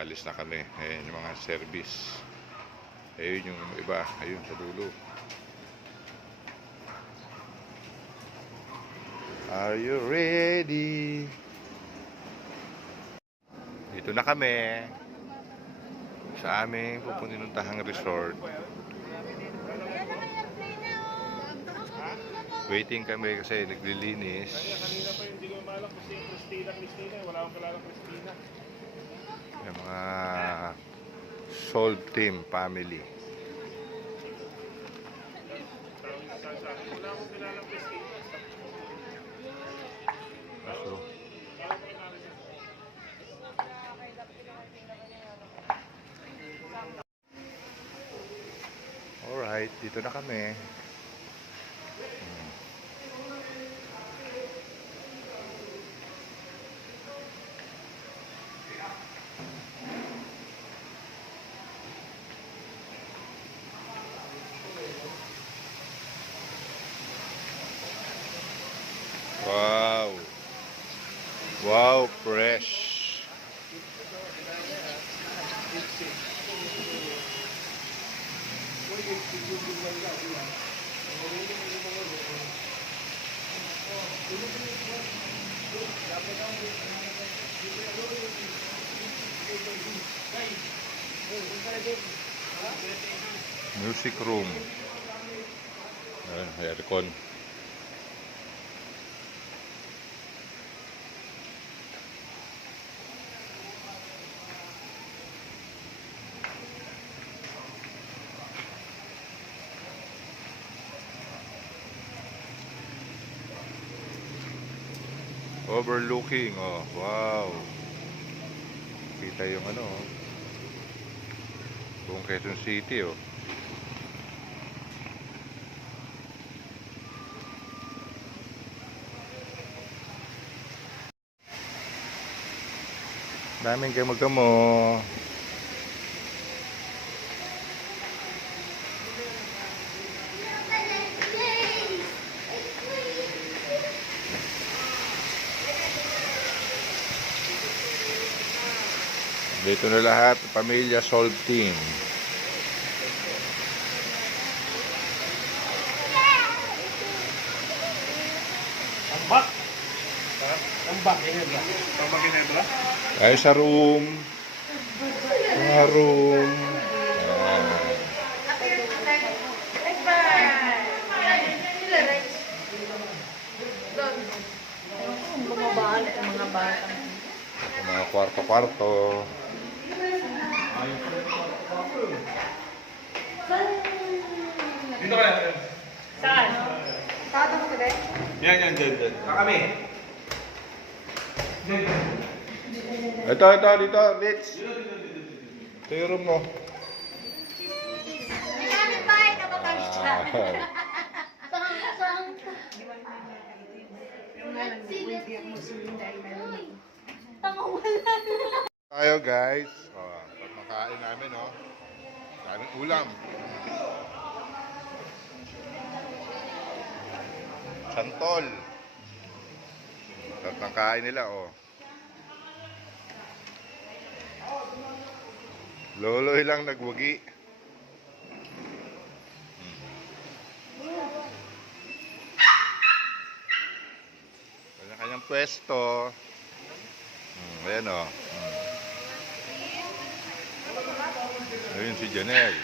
Paalis na kami. Ayan yung mga service. Ayun yung iba. Ayun sa dulo. Are you ready? Dito na kami sa aming pupununtahang resort. Waiting kami kasi naglilinis. Kanina pa hindi ko maalam kung si Christina. Wala akong kilala Christina. Yung mga Soul Team family. Wala akong kilala Christina. So, alright, dito na kami. Wow. Wow, fresh. Music room. Aircon. Overlooking, oh, wow. Kita yung ano, oh. Buong Quezon City, oh. Daming gamo-gamo. Dito na lahat, pamilya Soul Team. Tambak! Tambak ini ba? Tambak ini ba? Ay, sa room. Sa room. Mga kwarto-kwarto. Dito kaya. Saan? Tatang ko din? Yan, dyan. Kami. Ito, dito, Rich. Ito yung room mo. Kailangan bahay na magkakita. Tayo guys. Oh, pagmakain namin, oh. Daming ulam. Santol. Tatlong kain nila, oh. Loloy lang nagwagi. Kanya-kanyang pwesto. Ayan, oh. Ayun si Janelle.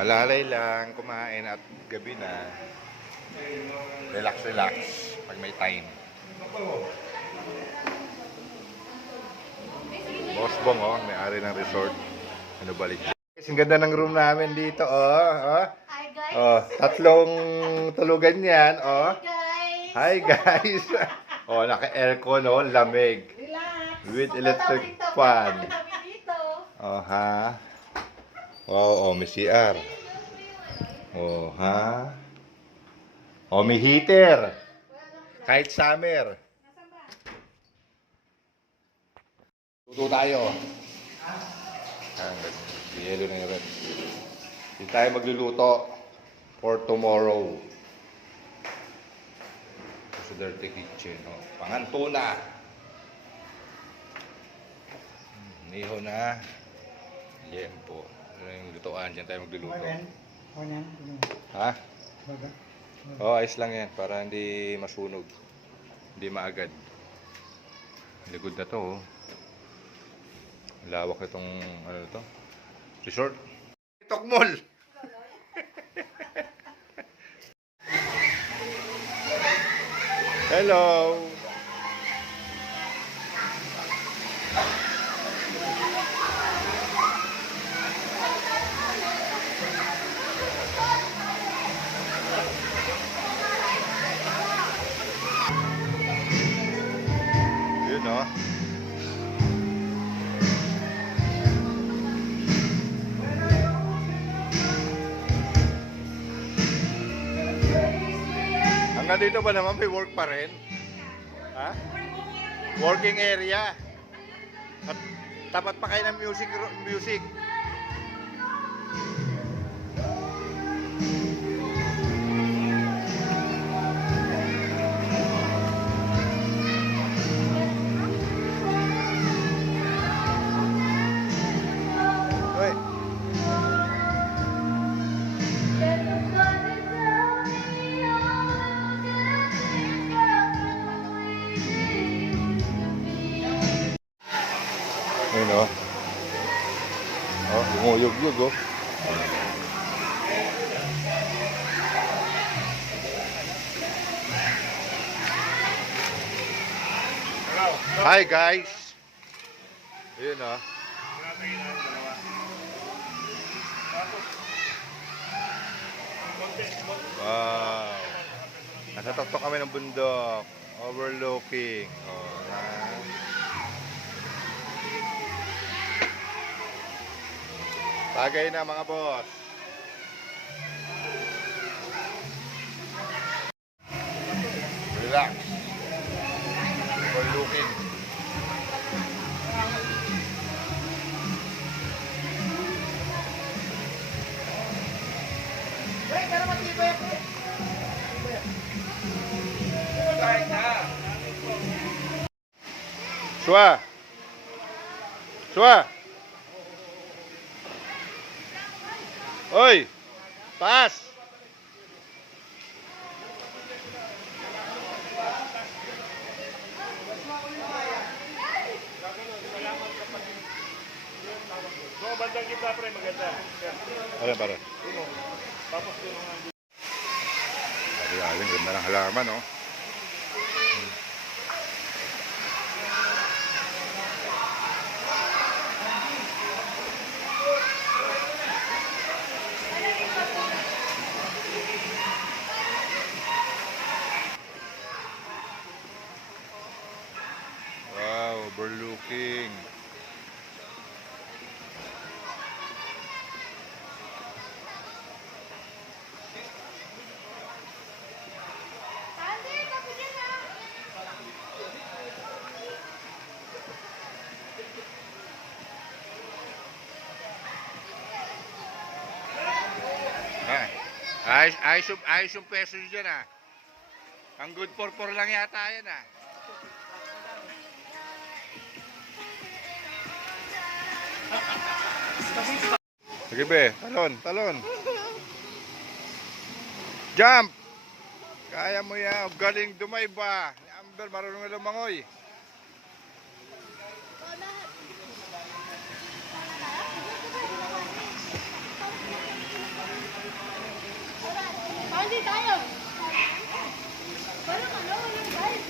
Alalay lang, kumain at gabi na. Relax pag may time. Boss Bong, oh, may-ari ng resort. Ano balik? Ang ganda ng room namin dito, oh. Oh. Hi guys. Oh, tatlong tulugan yan, oh. Guys. Hi guys. Oh, naka-aircon, oh, lamig. Relax. With electric fan. Kami dito. Oh, ha? Wow, oh, may CR. Oh, ha? Oh, may heater. Kahit summer. Luto tayo. Yelo na yun. Hindi tayo magluluto for tomorrow. dirty kitchen. Oh. Panganto na. Niho na. Yempo. Ano yung lutuan? Diyan tayo magluluto. Ha? Oh, ayos lang yan. Para hindi masunog. Hindi maagad. Ligod na to. Oh. Lawak itong ano to? Resort. Tok Mall. Hello. Yun oh. Hanggang dito ba naman may work pa rin? Ha? Working area. At tapat pa kayo ng music. Hoy. Ayun oh. Oh, umuyog-yog oh. Hello. Hi guys. Ayun oh. Tinatayin na yung dalawa. Tapos, konti. Wow. Nasa kami ng bundok. Overlooking. Oh, na. Tagay na mga boss. Relax. Overlooking. Swa. Swa. Oi. Taas. So, bandang kita pre, maganda. Ano para? Tapos yun ang Ayun, ganda ng halaman, oh. Wow, overlooking. Ayos yung peso nyo dyan ah. Ang good for lang yata yan ah. Sige be, talon. Jump! Kaya mo yan, galing dumayba. Amber, marunong na lumangoy. Hindi tayo. Parang ano, walang guys.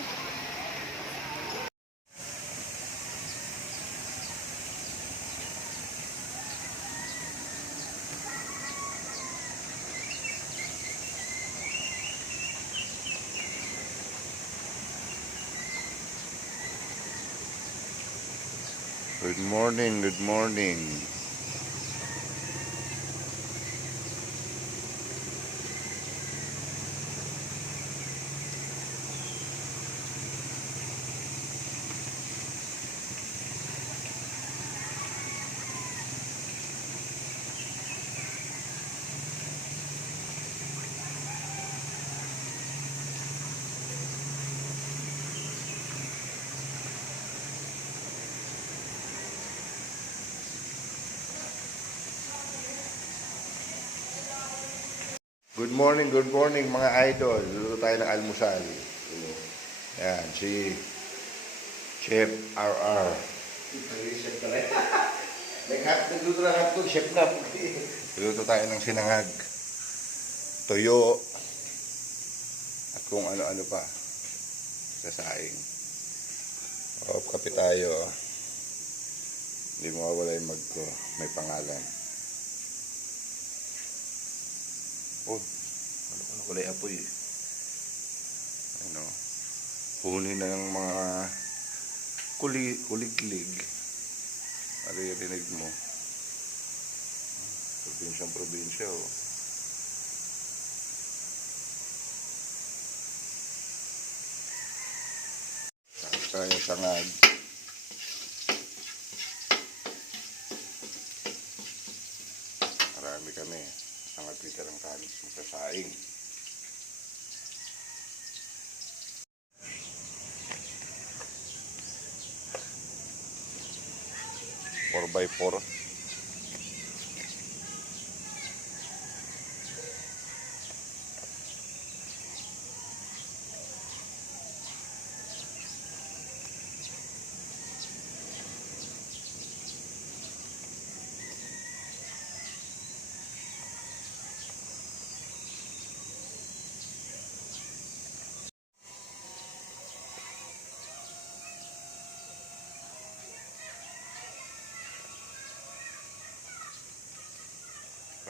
Good morning, good morning. Good morning mga idol. Luluto tayo ng almusal. Yan, si Chef RR. Chef ka rin. Nagluto na hapon, chef na. Luluto tayo ng sinangag, toyo, at kung ano-ano pa sa saing. O, kape tayo. Hindi mawawala yung mug ko. May pangalan. Oh, ano kulay apoy eh. Ano, punin na ng mga kuliglig. Maririnig mo. Probinsya oh. Saka yung sangag. Marami kami. Sangag kita ng kanis magsasaing. Four by four.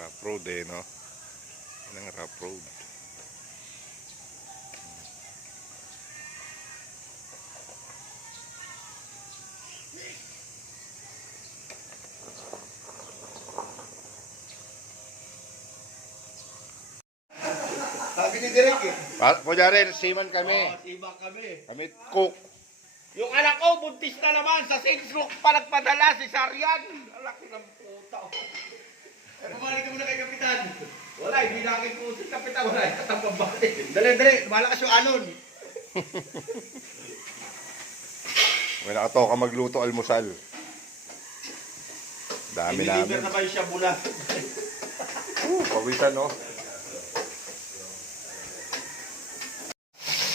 Rough road eh, no? Yan ang rough road. Sabi ni Direk eh. Kunyari, seaman kami. Siba kami. Kami cook. Yung anak ko, buntis na naman. Sa Saints-Rock pa nagpadala si Sarian. Alaki ng puta. Eh, pumalik ka muna kay Kapitan. Wala, hindi na akin po si Kapitan. Wala, katapabalik. Dali, malakas yung alon. May nakatoka magluto almusal. Dami namin. Deliver na ba yung Shabuna? Pawisan, no?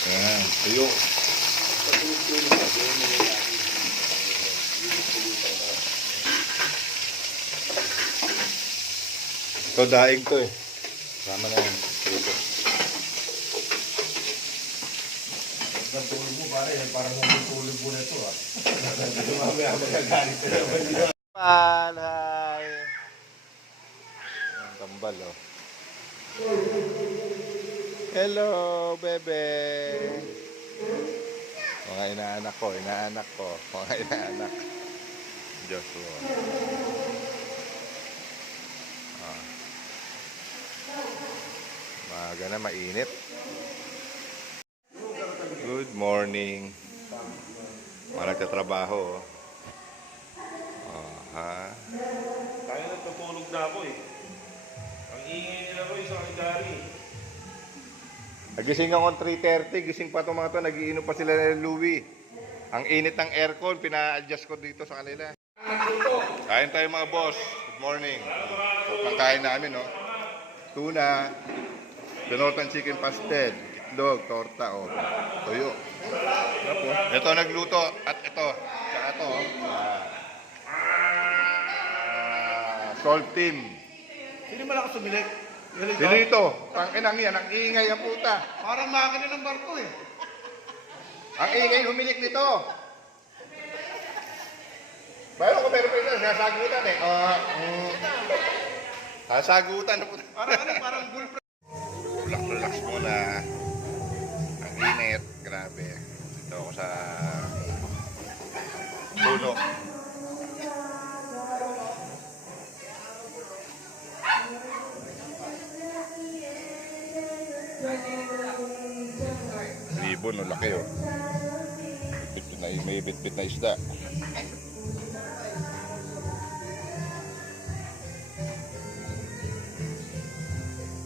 Ayan, tuyo. Ito, daing to eh. Sama na yan. Tuyo. Ang tulog mo pare, parang tulog mo na ito ah. Mamaya magagalit na naman yun. Palay. Ang tambal, oh. Hello, bebe. Mga inaanak ko. Mga inaanak. Joshua. Maaga na, mainit. Good morning. Mga nagtatrabaho, oh. Ha? Tayo nagtutulog na ako eh. Ang ingay nila ko sa aking gari. Nagising ako 3:30, gising pa itong mga to, nagiinom pa sila ng Louie. Ang init ng aircon, pina-adjust ko dito sa kanila. Kain tayo mga boss. Good morning. Ang kain namin, no? Tuna, Pinotan chicken pastel, itlog, torta, oh. Tuyo. Ito nagluto, at ito. Tsaka ito, oh. Salt team. Sino malakas sumilik? Dito, ang inang yan, ang ingay ang puta. Parang makina ng barko eh. Ang ingay humilik nito. Bayo ko pero sasagutan eh. Sasagutan na puta. Parang bullfrog. Relax muna. Ang init, grabe. Dito ako sa puno. Ibon, no, laki oh. May bit-bit na isda.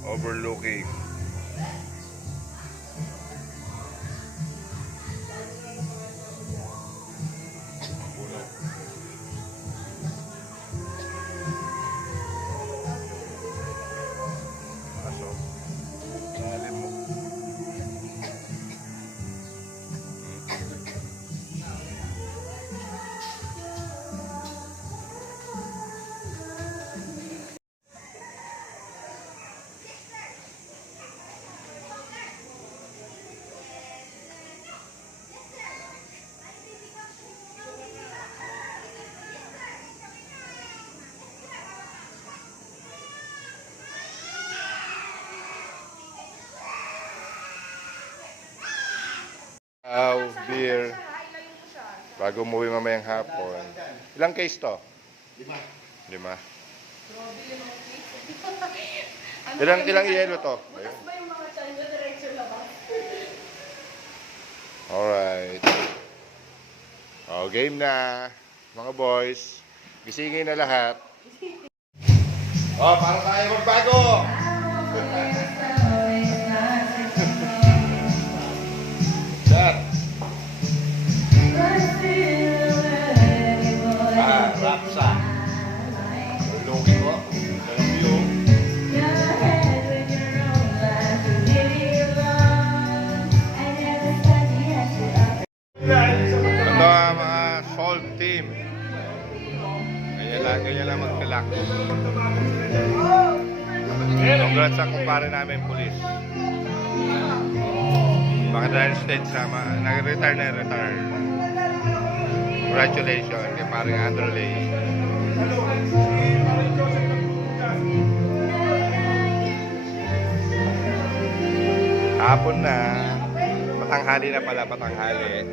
Overlooking. Puno. Aso. Bago umuwi mamayang hapon. Ilang case to? 5. Ilang yelo to? Bukas ba yung mga tiyan mo diretso labas? Alright. Oh, game na. Mga boys. Gisingin na lahat. Oh, para tayo magbago. Shot. Rapsa. Lugi ko. Dalam yung. Ito ang mga Salt Team. Ganyan lang mag-relax. Congrats sa kumpare namin, police. Mga United States, nag-retire na retire. Congratulations kay paring Andrelay. Hapon na. Patanghali na pala, patanghali.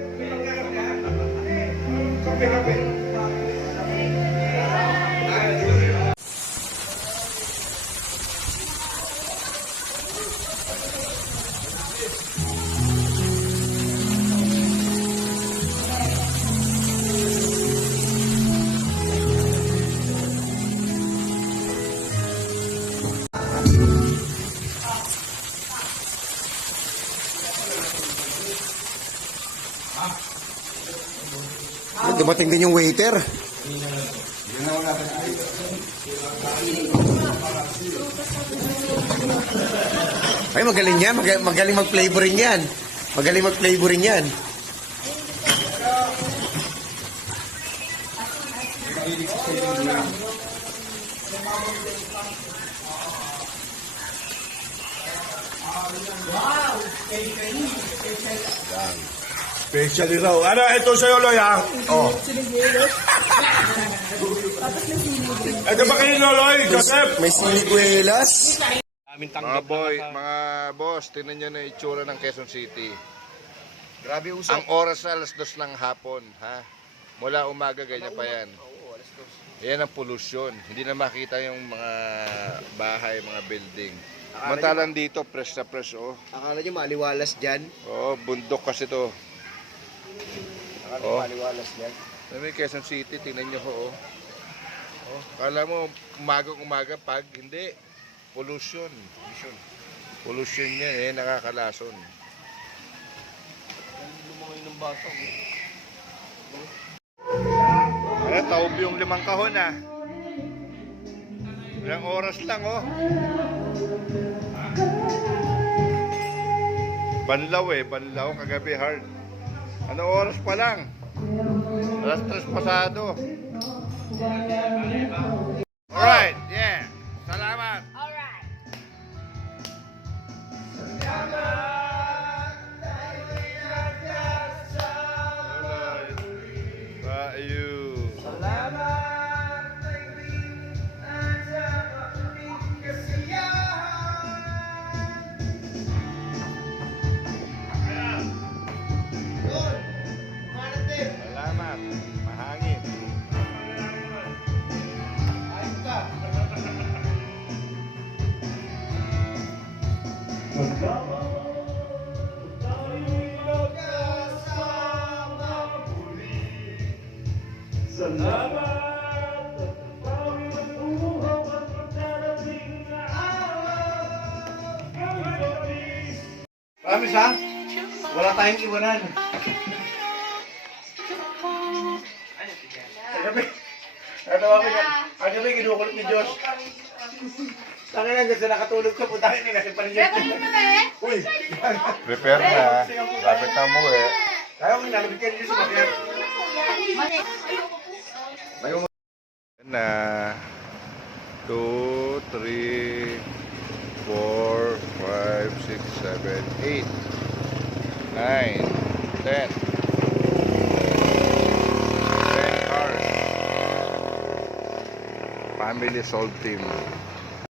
Dumating din yung waiter. Ay, magaling yan. Magaling mag-flavoring yan. Magaling mag-flavoring yan. Specially raw. Ano, ito sa'yo, Loy, ha? Oh. Ito ba kayo, Loy? Joseph? May siniguelas. Mga boss, tingnan nyo na yung itsura ng Quezon City. Grabe usap. Ang oras na alas 2 ng hapon, ha? Mula umaga, ganyan pa yan. Yan ang pollution. Hindi na makita yung mga bahay, mga building. Mantalan dito, fresh na fresh, oh. Akala nyo maliwalas dyan? Oh, bundok kasi to. Akala Oh. nyo maliwalas dyan? May Quezon City, tingnan nyo ho, oh. Oh, kala mo, umaga pag, hindi. Pollution. Pollution yan, nakakalason. Lumangoy ng bata. Ay, taob yung 5 kahon, ah. Ilang oras lang, oh. Banlaw, kagabi hard. Anong oras pa lang? Alas 3 pasado. Alright, yeah. Salamat. Alright. Tayo. Salamat. Mahangin. Promise, ha? Wala tayong iwanan. Kagabi, kinukulit ni Diyos. Tangin na, kasi nakatulog ka po tayo nila. Record mo na eh. Uy! Prepare na. Lapit na mo eh. Kaya ko nalabit ka niyo sa bakit. Mali. Na 2, 3, 4, 5, 6, 7, 8, 9, 10. 10 cars. Family Salt Team.